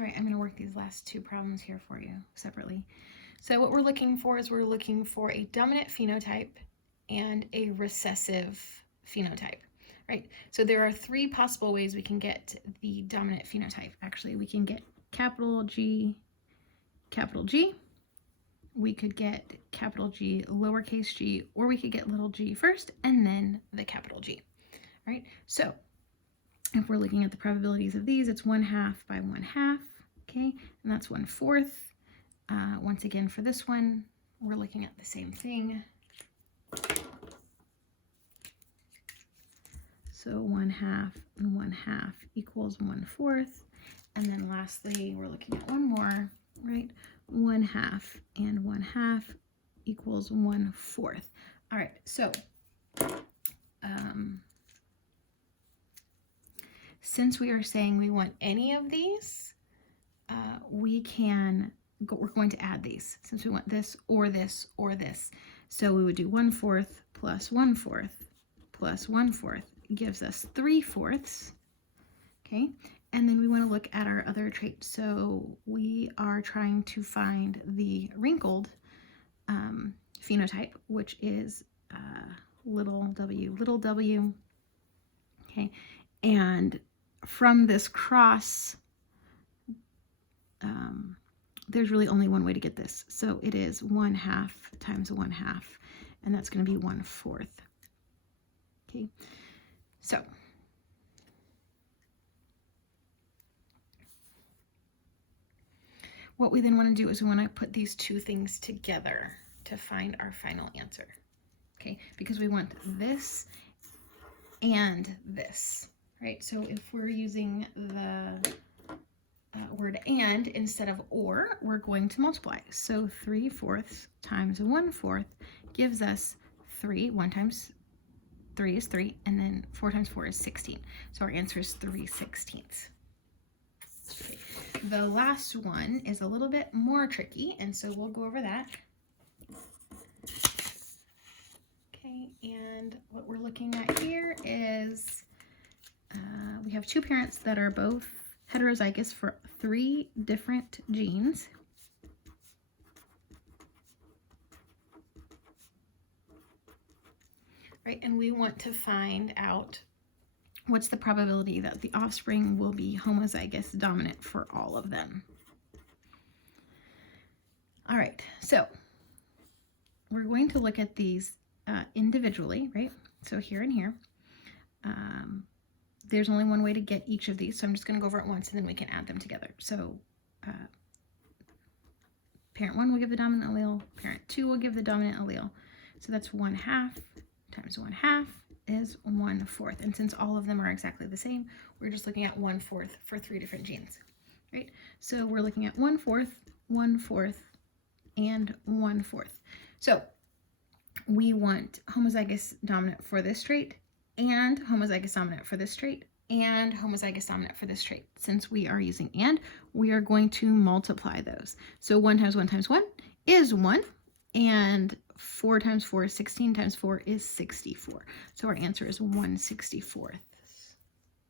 All right, I'm going to work these last two problems here for you separately. So what we're looking for is we're looking for a dominant phenotype and a recessive phenotype, right? So there are three possible ways we can get the dominant phenotype. Actually, we can get capital G, we could get capital G, lowercase g, or we could get little g first and then the capital G, right? So if we're looking at the probabilities of these, it's 1/2 by 1/2, okay? And that's 1/4. Once again, for this one, we're looking at the same thing. So 1/2 and 1/2 equals 1/4. And then lastly, we're looking at one more, right? 1/2 and 1/2 equals 1/4. All right, so since we are saying we want any of these, we're going to add these since we want this or this or this. So we would do 1/4 plus 1/4 plus 1/4 gives us 3/4. Okay, and then we want to look at our other trait. So we are trying to find the wrinkled phenotype, which is little w. Okay, and from this cross, there's really only one way to get this. So it is 1/2 times 1/2, and that's going to be 1/4. Okay, so what we then want to do is we want to put these two things together to find our final answer. Okay, because we want this and this, right? So if we're using the word and instead of or, we're going to multiply. So 3/4 times 1/4 gives us 3. 1 times 3 is 3, and then 4 times 4 is 16. So our answer is 3/16. Okay. The last one is a little bit more tricky, and so we'll go over that. Okay, and what we're looking at here is we have two parents that are both heterozygous for 3 different genes. Right, and we want to find out what's the probability that the offspring will be homozygous dominant for all of them. All right, so we're going to look at these individually, right? So here and here. There's only one way to get each of these, so I'm just going to go over it once and then we can add them together. So parent 1 will give the dominant allele, parent 2 will give the dominant allele. So that's 1/2 times 1/2 is 1/4. And since all of them are exactly the same, we're just looking at 1/4 for 3 different genes, right? So we're looking at 1/4, 1/4, and 1/4. So we want homozygous dominant for this trait, and homozygous dominant for this trait, and homozygous dominant for this trait. Since we are using and, we are going to multiply those. So 1 times 1 times 1 is 1, and 4 times 4 is 16 times 4 is 64. So our answer is 1/64.